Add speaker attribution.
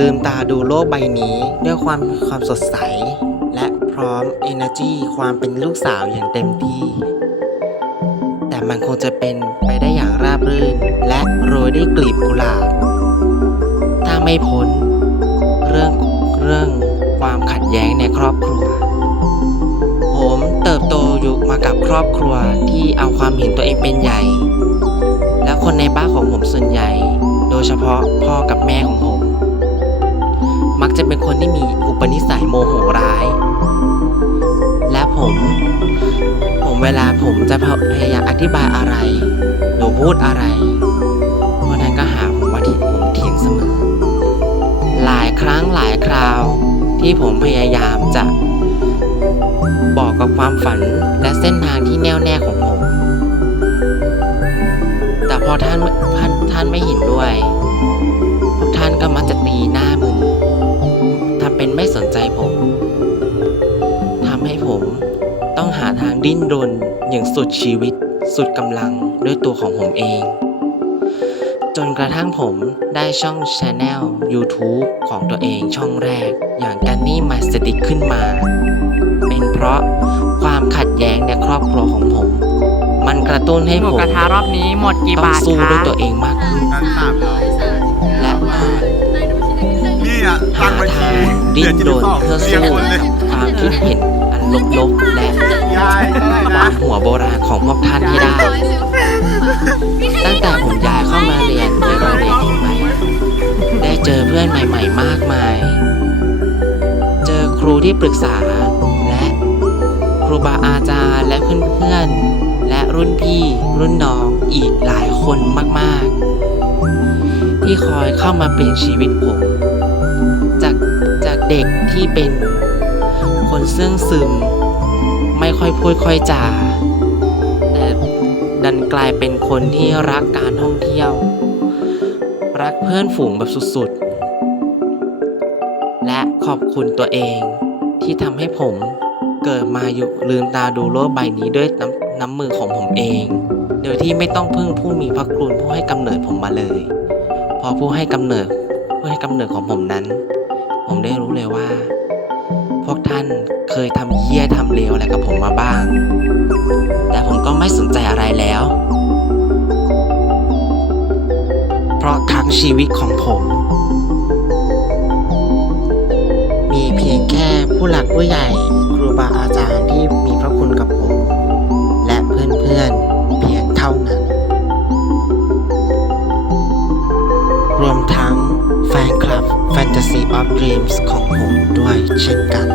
Speaker 1: ลืมตาดูโลกใบนี้ ด้วยความความสดใส และพร้อม energy ความเป็นลูกสาวอย่างเต็มที่ แต่มันคงจะเป็นไปได้อย่างราบรื่น และโรยด้วยกลีบกุหลาบถ้าไม่พ้น เรื่องเรื่องความขัดแย้งในครอบครัว ผมเติบโตอยู่มากับครอบครัวที่เอาความเห็นตัวเองเป็นใหญ่ และคนในบ้านของผมส่วนใหญ่ โดยเฉพาะพ่อกับแม่ของผม เวลาผมจะพยายามอธิบายอะไร หรือพูดอะไรคนนั้นก็หาผมว่าที่ผมเถียงเสมอ หลายครั้งหลายคราวที่ผมพยายามจะ บอกกับความฝันและเส้นทางที่แน่วแน่ของผม แต่พอท่านท่านท่านไม่เห็นด้วย พวกท่านก็มักจะตีหน้า ดิ้นรนอย่างสุดชีวิต สุดกำลังด้วยตัวของผมเอง จนกระทั่งผมได้ช่องช anel YouTube ของตัวเองช่องแรก อย่างกันนี่มาสติกขึ้นมา เป็นเพราะความขัดแย้งในครอบครัวของผม มันกระตุ้นให้
Speaker 2: หมู
Speaker 1: ผม
Speaker 2: กระทะรอบนี้หมดกี่บาท
Speaker 1: ต้
Speaker 2: องสู้
Speaker 1: ด้วยตัวเองมากขึ้นและ
Speaker 3: นี่อะตั
Speaker 1: หาง
Speaker 3: บัญชี
Speaker 1: ทางดิ้
Speaker 3: น
Speaker 1: รนเพื่อสู้
Speaker 3: คนเลย
Speaker 1: ความคิดเห็น ลบๆ และ
Speaker 3: ยายเท่าไหร่
Speaker 1: ค
Speaker 3: นะ
Speaker 1: วามหัวโบราณของพวกท่านให้ได้ ตั้งแต่ผมย้ายเข้ามาเรียนในโรงเรียนแห่งใหม่ ได้เจอเพื่อนใหม่ ๆ มากมาย เจอครูที่ปรึกษา และครูบาอาจารย์และเพื่อนๆ และรุ่นพี่รุ่นน้องอีกหลายคนมากๆ ที่คอยเข้ามาเปลี่ยนชีวิตผม จากจากเด็กที่เป็น คนเสื่องซึม ไม่ค่อยพูดค่อยจาแต่ดันกลายเป็นคนที่รักการท่องเที่ยว รักเพื่อนฝูงแบบสุดๆ และขอบคุณตัวเองที่ทำให้ผมเกิดมาอยู่ลืมตาดูโลกใบนี้ด้วยน้ำน้ำมือของผมเอง โดยที่ไม่ต้องพึ่งผู้มีพระคุณผู้ให้กำเนิดผมมาเลย พอผู้ให้กำเนิดผู้ให้กำเนิดของผมนั้น ผมได้รู้เลยว่า พวกท่านเคยทำเหี้ยทำเลวอะไรกับผมมาบ้าง แต่ผมก็ไม่สนใจอะไรแล้ว เพราะทั้งชีวิตของผม มีเพียงแค่ผู้หลักผู้ใหญ่ Fantasy of Dreams ของผมด้วยเช่นกัน